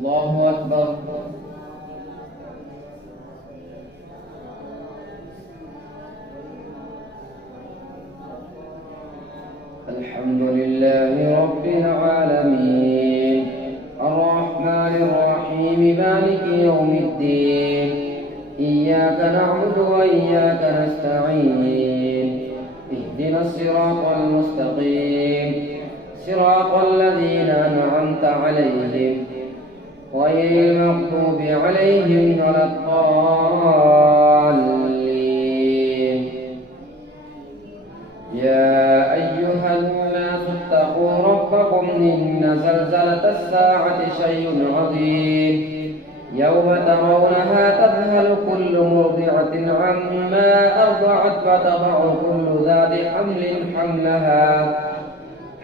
الله أكبر. الحمد لله رب العالمين الرحمن الرحيم مالك يوم الدين إياك نعبد وإياك نستعين اهدنا الصراط المستقيم صراط الذين أنعمت عليهم غير المغضوب عليهم ولا الضالين. يا أيها الناس اتقوا ربكم إن زلزلة الساعة شيء عظيم يوم ترونها تذهل كل مرضعة عما أرضعت وتضع كل ذات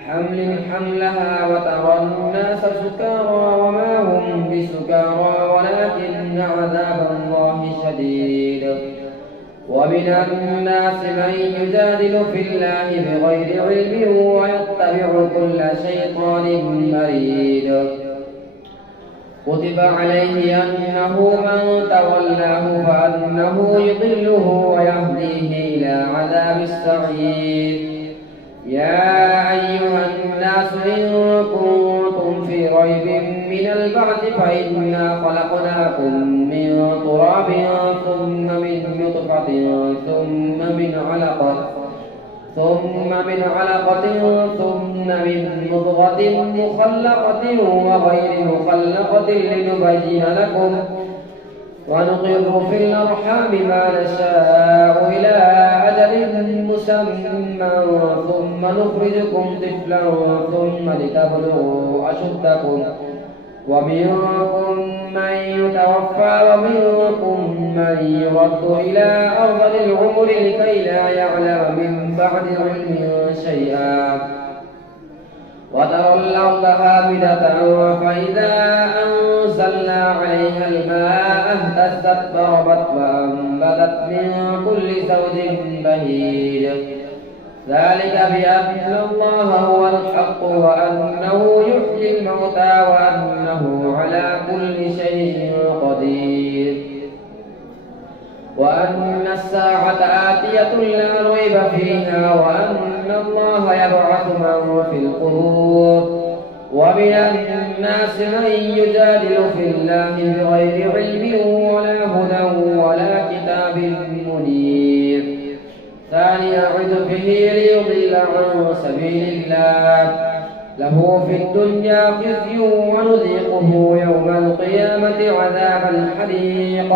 حملها وترى الناس سكارى وما هم بسكارى ولكن عذاب الله شديد. ومن الناس من يجادل في الله بغير علم ويتبع كل شيطان مريد. كتب عليه أنه من تولاه فأنه يضله ويهديه إلى عذاب السعير. يا أيها الناس إن كنتم في ريب من البعث فإنا خلقناكم من تراب ثم من نطفة ثم من علقة ثم من مضغة مخلقة وغير مخلقة لنبين لكم ونقر في الأرحام ما نشاء إلى أجل مسمى ثم نخرجكم طفلا ثم لتبلغوا أشدكم ومنكم من يتوفى ومنكم من يرد إلى أرذل العمر لكي لا يعلم من بعد علم شيئا. وترى الأرض هامدة فإذا أنزلنا عليها الماء اهتزت وربت وأنبتت من كل زوج بهيج. ذلك بأن الله هو الحق وأنه يحيي الموتى وأنه على كل شيء قدير وأن الساعة آتية لا ريب فيها وأن الله يبعث من في القبور. ومن الناس من يجادل في الله بغير علم ولا هدى ولا كتاب منير. ثاني عطفه ليضل عن سبيل الله له في الدنيا خزي ونذيقه يوم القيامة عذاب الحريق.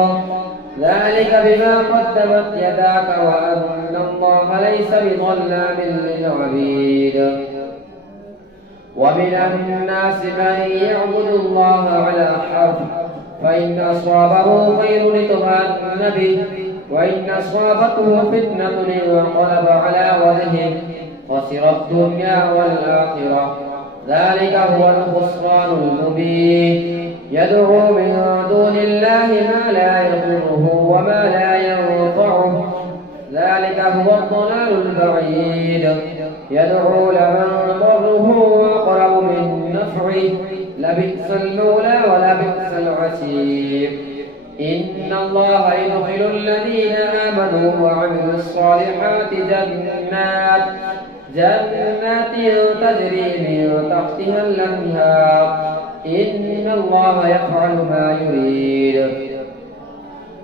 ذلك بما قدمت يداك وأن الله ليس بظلام للعبيد. ومن الناس من يعبد الله على حرف فإن أصابه خير اطمأن به وإن أصابته فتنة انقلب على وجهه خسر الدنيا والآخرة. ذلك هو الخسران المبين. يدعو من دون الله ما لا يضره وما لا ينفعه. ذلك هو الضلال البعيد. يدعو لمن ضره وأقرب من نفعه لبئس المولى ولبئس العشير. إن الله يدخل الذين آمنوا وعملوا الصالحات جنات تجري من تحتها الأنهار. إن الله يفعل ما يريد.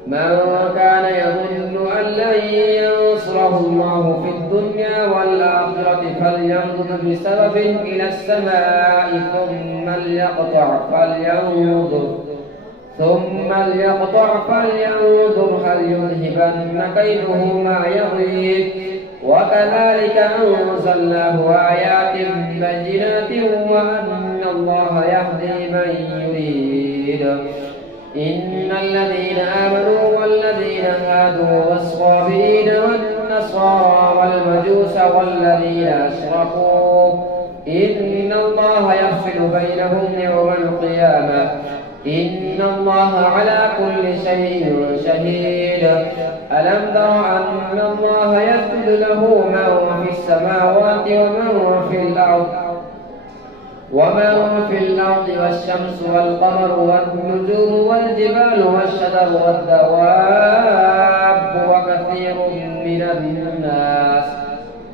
من كان يظن أن لن ينصره الله في الدنيا والآخرة فلينظر بسبب إلى السماء ثم ليقطع فلينظر هل يذهبن كيده ما يغيظ. وكذلك أنزلناه آيات بينات وأن الله يهدي من يريد. إن الذين آمنوا والذين هادوا والصابئين والنصارى والمجوس والذين أشركوا إن الله يفصل بينهم يوم القيامة. إن الله على كل شيء شهيد. ألم تر أن الله يسجد له من في السماوات ومن في الأرض ومن في الأرض والشمس والقمر والنجوم والجبال والشجر والدواب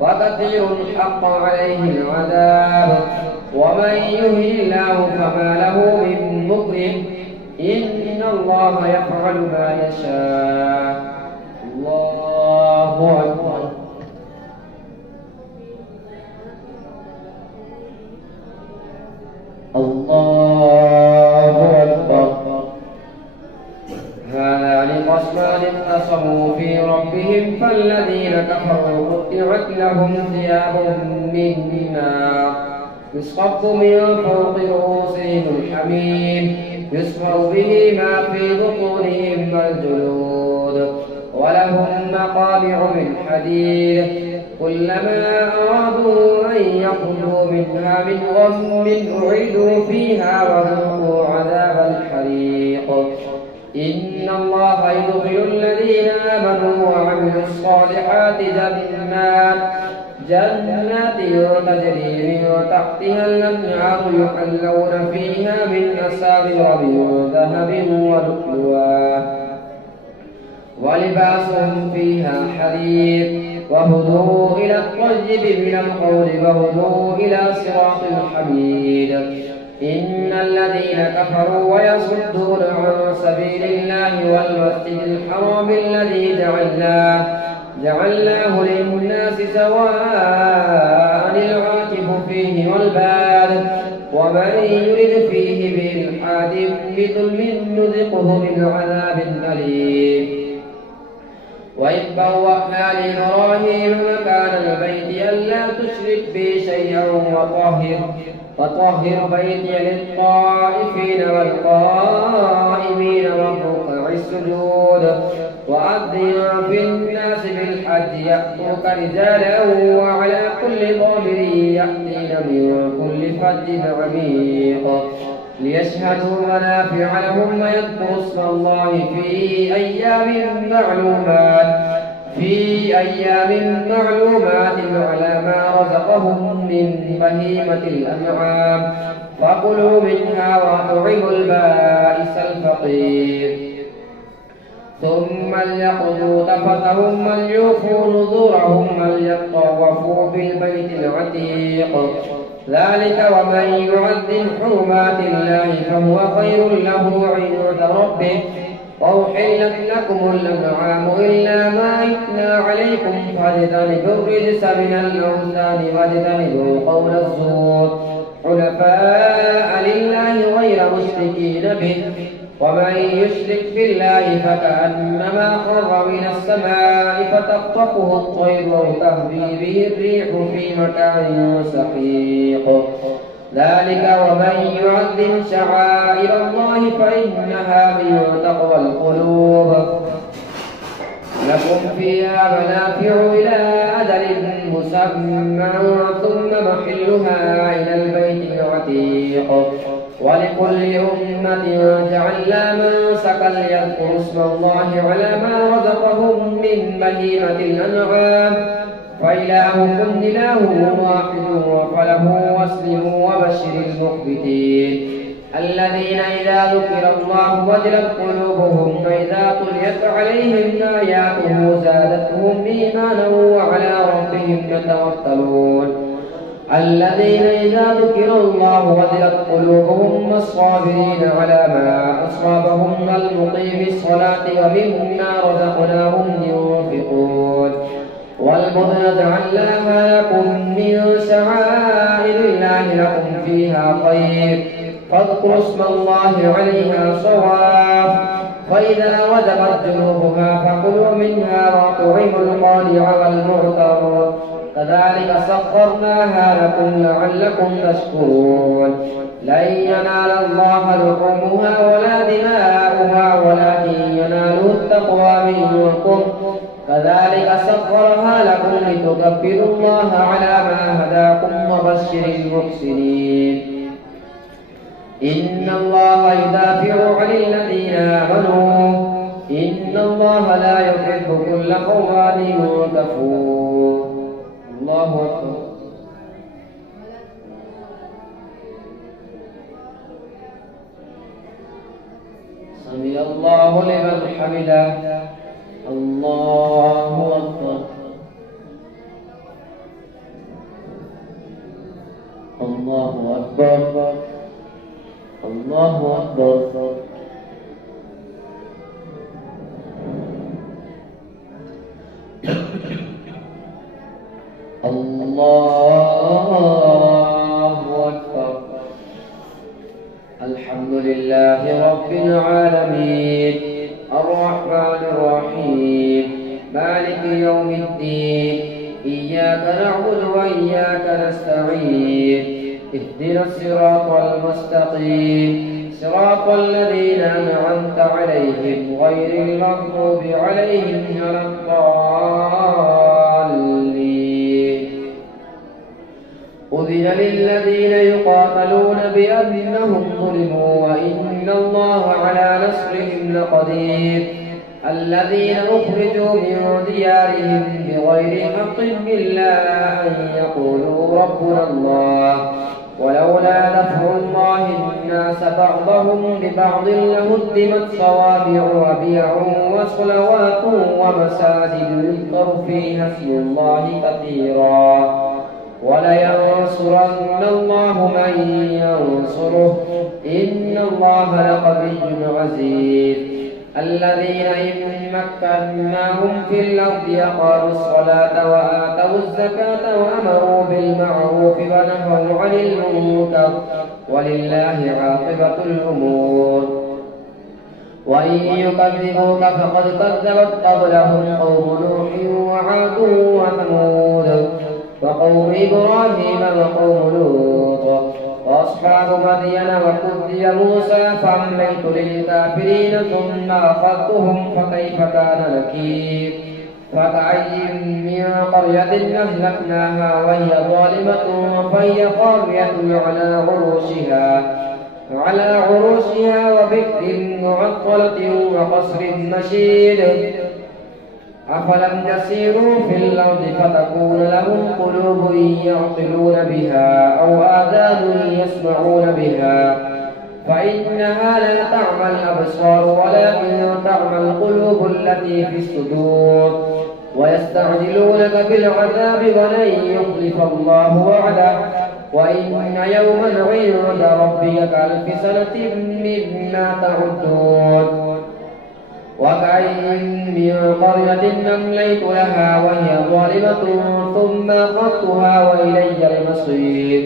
وكثير حق عليه العذاب ومن يهن الله فما له من مكرم إن الله يفعل ما يشاء. الله أكبر. الله أكبر. هذان خصمان اختصموا في ربهم فالذين كفروا قطعت لهم ثياب من نار يصب من فوق رؤوسهم الحميم يصفر به ما في بطونهم والجلود ولهم مقامع من حديد كلما أرادوا أن يخرجوا منها من غم أعيدوا فيها وذوقوا عذاب الحريق. إن الله يدخل الذين آمنوا وعملوا الصالحات جنات تجري من تحتها الأنهار يحلون فيها من أساور من ذهب ولؤلؤا ولباسهم فيها حرير وهدوا إلى الطيب من القول وهدوا إلى صراط الحميد. إن الذين كفروا ويصدون عن سبيل الله والمسجد الحرام الذي جعلناه للناس سواء العاكف فيه والباد ومن يرد فيه بإلحاد بظلم نذقه من عذاب أليم. وإذ بوأنا لإبراهيم مكان البيت ألا تشرك بي شيئا وطهر بيتي للطائفين والقائمين والركع السجود وأذن في الناس بالحج يأتوك رجالا وعلى كل ضامر يأتين من كل فج عميق ليشهدوا منافع لهم ويذكروا اسم الله في أيام معلومات على ما رزقهم من بهيمة الأنعام فكلوا منها وأطعموا البائس الفقير ثم ليقضوا تفثهم وليوفوا نذورهم وليطوفوا بالبيت العتيق. ذلك ومن يعظم حرمات الله فهو خير له عند ربه. وأحلت لكم الأنعام إلا ما يتلى عليكم فاجتنبوا الرجس من الأوثان واجتنبوا قول الزور حنفاء لله غير مشركين به. ومن يشرك بالله فكأنما خر من السماء فتخطفه الطير أو تهوي به الريح في مكان سحيق. ذلك ومن يعظم شعائر الله فإنها من تقوى القلوب. لكم فيها منافع إلى أجل مسمى ثم محلها إلى البيت العتيق. ولكل أمة جعلنا منسكا ليذكروا اسم الله على ما رزقهم من بهيمة الأنعام فإلهكم إله واحد فله واسلموا وبشر المخبتين الذين إذا ذكر الله وجلت قلوبهم وإذا تليت عليهم آياته زادتهم إيمانا وعلى ربهم يتوكلون الذين إذا ذكر الله وجلت قلوبهم والصابرين على ما أصابهم والمقيم الصلاة ومما رزقناهم ينفقون. والبدن جعلناها لكم من شعائر الله لكم فيها خير فاذكروا اسم الله عليها صواف فإذا وجبت جنوبها فكلوا منها وأطعموا القانع والمعتر كذلك سخرناها لكم لعلكم تشكرون. لن ينال الله لحومها ولا دماؤها ولكن يناله التقوى منكم كذلك سخرها لكم لتكبروا الله على ما هداكم وبشر المحسنين. إن الله يدافع عن الذين آمنوا إن الله لا يحب كل خوان كفور. الله أكبر. الله لمن حمده. الله أكبر. الله أكبر. الله أكبر. الله أكبر. الحمد لله رب العالمين الرحمن الرحيم مالك يوم الدين إياك نعبد وإياك نستعين اهدنا الصراط المستقيم صراط الذين أنعمت عليهم غير المغضوب عليهم ولا الضالين. أذن للذين يقاتلون بأنهم ظلموا وإن الله على نصرهم لقدير. الذين أخرجوا من ديارهم بغير حق إلا أن يقولوا ربنا الله ولولا دفع الله الناس بعضهم ببعض لهدمت صوامع وبيع وصلوات ومساجد يذكر فيها اسم الله كثيرا ولينصرن الله من ينصره إن الله لقوي عزيز. الذين إن مكناهم في الأرض أقاموا الصلاة وآتوا الزكاة وأمروا بالمعروف ونهوا عن المنكر ولله عاقبة الأمور. وإن يكذبوك فقد كذبت قبلهم قوم نوح وعاد وثمود وقوم إبراهيم وقوم لوط وأصحاب مدين وكذب موسى فأمليت للكافرين ثم أخذتهم فكيف كان نكير. فكأي من قرية أهلكناها وهي ظالمة فهي خاوية على عروشها وبئر معطلة وقصر مشيد. أفلم يسيروا في الأرض فتكون لهم قلوب يعقلون بها أو آذان يسمعون بها فإنها لا تعمى الأبصار ولكن تعمى القلوب التي في الصدور. ويستعجلونك بالعذاب ولن يخلف الله وعده وإن يوما عند ربك كألف سنة مما تعدون. وكأين من قرية أمليت لها وهي ظالمة ثم أخذتها وإلي المصير.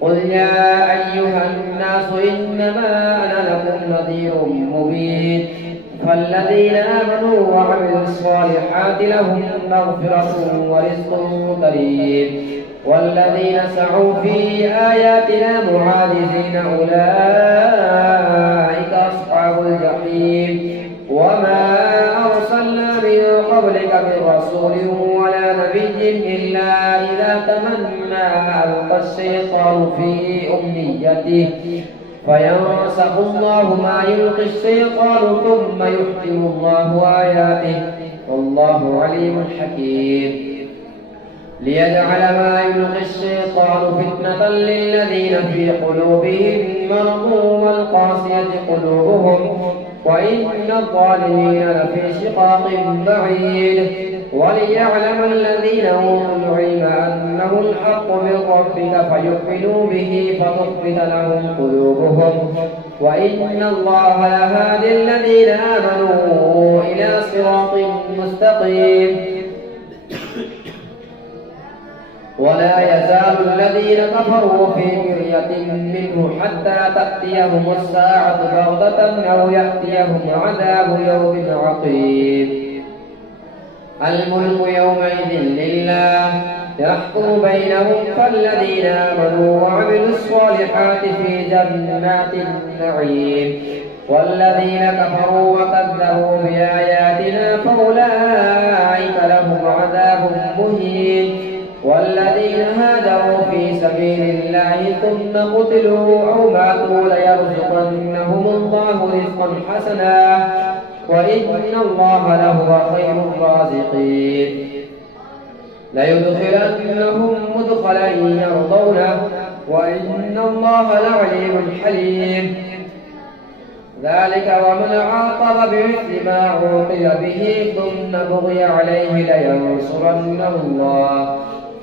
قل يا أيها الناس إنما أنا لكم نذير مبين. فالذين آمنوا وعملوا الصالحات لهم مغفرة ورزق كريم والذين سعوا في آياتنا معاجزين أولئك أصحاب الجحيم. وما أرسلنا من قبلك من رسول ولا نبي إلا إذا تمنى ألقى الشيطان في أمنيته فينسخ الله ما يلقي الشيطان ثم يحكم الله آياته والله عليم حكيم. ليجعل ما يلقي الشيطان فتنة للذين في قلوبهم مرض والقاسية قلوبهم وإن الظالمين لفي شقاق بعيد. وليعلم الذين أوتوا العلم أنه الحق من ربك فيؤمنوا به فتخبت لهم قلوبهم وإن الله لهادي الذين آمنوا إلى صراط مستقيم. ولا يزال الذين كفروا في مرية منه حتى تأتيهم الساعة بغتة أو يأتيهم عذاب يوم عقيم. الملك يومئذ لله يحكم بينهم فالذين آمنوا وعملوا الصالحات في جنات النعيم والذين كفروا وكذبوا بآياتنا فأولئك لهم عذاب مهين. والذين هاجروا في سبيل الله ثم قتلوا أو ماتوا ليرزقنهم الله رزقا حسنا وإن الله لهو خير الرازقين. ليدخلنهم مدخلا يرضونه وإن الله لعليم حليم. ذلك ومن عاقب بمثل ما عوقب به ثم بغي عليه لينصرنه الله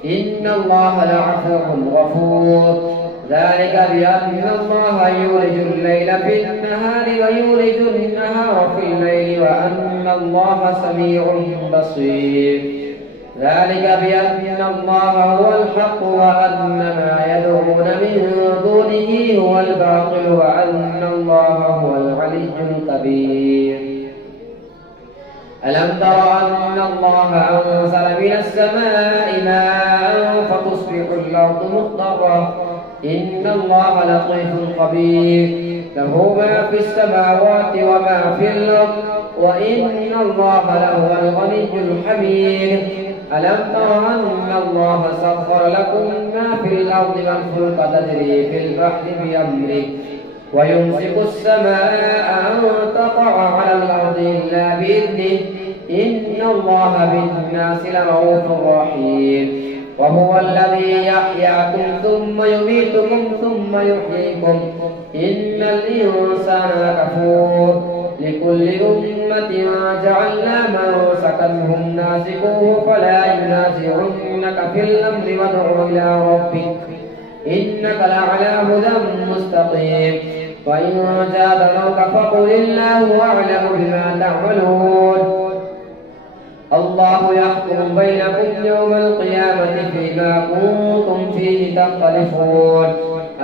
إن الله لعفو غفور. ذلك بأن الله يولج الليل في النهار ويولج النهار في الليل وأن الله سميع بصير. ذلك بأن الله هو الحق وأن ما يدعون من دونه هو الباطل وأن الله هو العلي الكبير. ألم تر أن الله أنزل من السماء ماء فتصبح الأرض مخضرة إن الله لطيف خبير له ما في السماوات وما في الأرض وإن الله لهو الغني الحميد. ألم تر أن الله سخر لكم ما في الأرض والفلك تجري في البحر بأمره ويمسك السماء أن تقع على الأرض إلا بإذنه إن الله بالناس لرؤوف رحيم. وهو الذي يحياكم ثم يميتكم ثم يحييكم إن الإنسان لكفور. لكل أمة جعلنا منسكا هم ناسكوه فلا ينازعنك في الأمر وادع إلى ربك إنك لعلى هدى مستقيم. وإن جادلوك فقل الله أعلم بما تعملون. الله يحكم بينكم يوم القيامة فيما كنتم فيه تختلفون.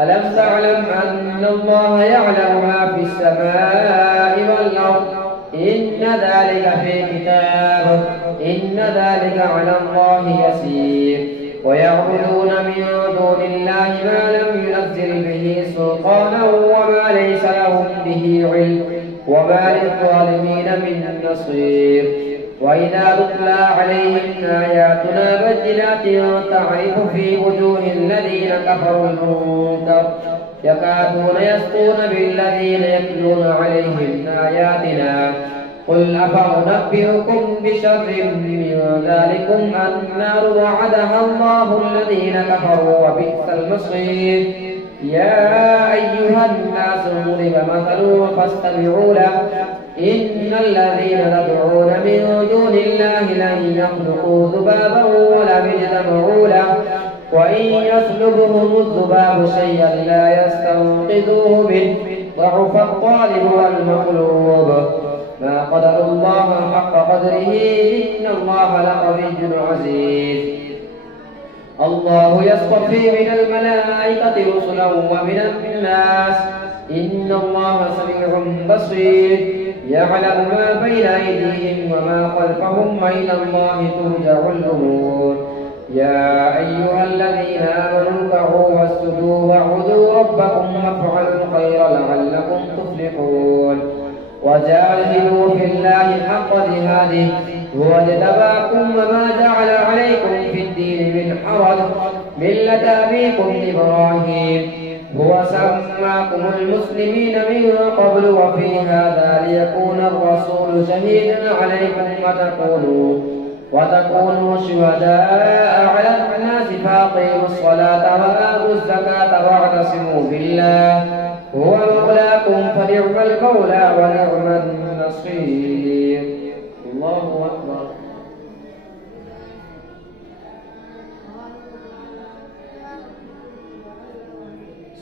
ألم تعلم أن الله يعلم ما في السماء والأرض إن ذلك في كتاب إن ذلك على الله يسير. ويعبدون من دون الله ما لم ينزل به سلطانا وما ليس لهم به علم وما للظالمين من نصير. وإذا تتلى عليهم آياتنا بينات تعرف في وجوه الذين كفروا المنكر يكادون يسطون بالذين يتلون عليهم آياتنا قل أفأنبئكم بشر من ذلكم النار وعدها الله الذين كفروا وبئس المصير. يا أيها الناس ضرب مثل فاستمعوا له إن الذين تدعون من دون الله لن يخلقوا ذبابا ولم يجتمعوا له وإن يسلبهم الذباب شيئا لا يستنقذوه منه ضعف الطالب والمطلوب. ما قدر الله حق قدره إن الله لقوي عزيز. الله يصطفي من الملائكة رسلا ومن الناس إن الله سميع بصير يعلم ما بين أيديهم وما خلفهم وإلى الله ترجع الأمور. يا أيها الذين آمنوا اركعوا واسجدوا واعبدوا ربكم وافعلوا الخير لعلكم تفلحون. وجاهدوا في الله حق جهاده هو اجتباكم وما جعل عليكم في الدين من حرج ملة أبيكم إبراهيم هو سماكم المسلمين من قبل وفي هذا ليكون الرسول شهيدا عليكم وتكونوا شهداء على الناس فأقيموا الصلاة وآتوا الزكاة واعتصموا بالله هو مولاكم فنعم المولى ونعم النصير. الله أكبر.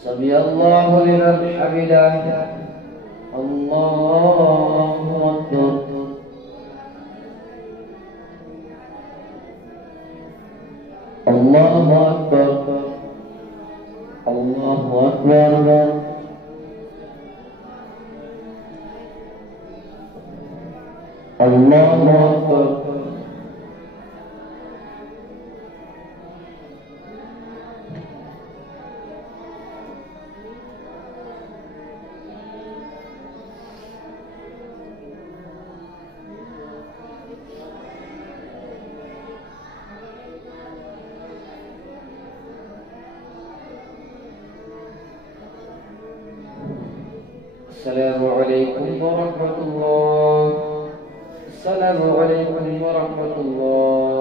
سمع الله لمن حمده. الله أكبر. الله أكبر. الله أكبر. الله أكبر. السلام عليكم ورحمة الله. السلام عليكم ورحمة الله.